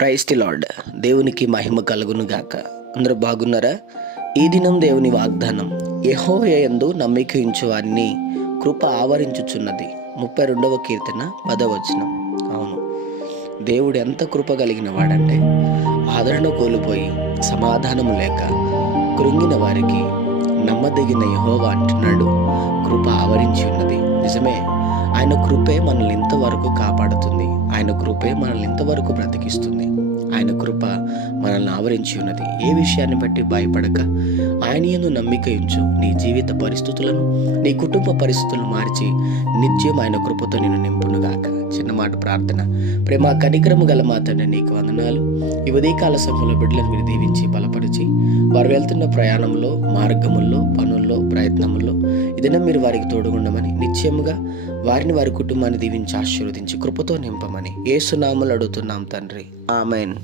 Praise the lord. దేవునికి మహిమ కలుగును గాక. అందరూ బాగున్నారా? ఈ దినం దేవుని వాగ్దానం, యెహోవా యందు నమ్మిక ఉంచు వారిని కృప ఆవరించుచున్నది. 32వ కీర్తన 10వ వచనం. అవును, దేవుడు ఎంత కృప కలిగిన వాడంటే, ఆదరణ కోల్పోయి సమాధానము లేక కృంగిన వారికి నమ్మదగిన యెహోవా అంటున్నాడు, కృప ఆవరించి ఉన్నది. నిజమే, ఆయన కృపే మనల్ని ఇంతవరకు కాపాడుతుంది. ఆయన కృపే మనల్ని ఇంతవరకు బ్రతికిస్తుంది. ఆయన కృప మనల్ని ఆవరించి ఉన్నది. ఏ విషయాన్ని బట్టి భయపడక ఆయన యందు నమ్మిక ఉంచు. నీ జీవిత పరిస్థితులను, నీ కుటుంబ పరిస్థితులను మార్చి నిత్యం ఆయన కృపతో నిన్ను నింపునుగాక. చిన్న మాట ప్రార్థన. ప్రేమ కనికరము గల మా తండ్రి, నీకు వందనాలు. ఈ ఉదయకాల సమయంలో బిడ్డలను మీరు దీవించి బలపరిచి, వారు వెళ్తున్న ప్రయాణంలో, మార్గముల్లో, పనుల్లో, ప్రయత్నముల్లో ఇదైనా మీరు వారికి తోడుగుండమని, నిత్యముగా వారిని, వారి కుటుంబాన్ని దీవించి ఆశీర్వదించి కృపతో నింపమని యేసు నామములో అడుగుతున్నాం తండ్రి. ఆమేన్.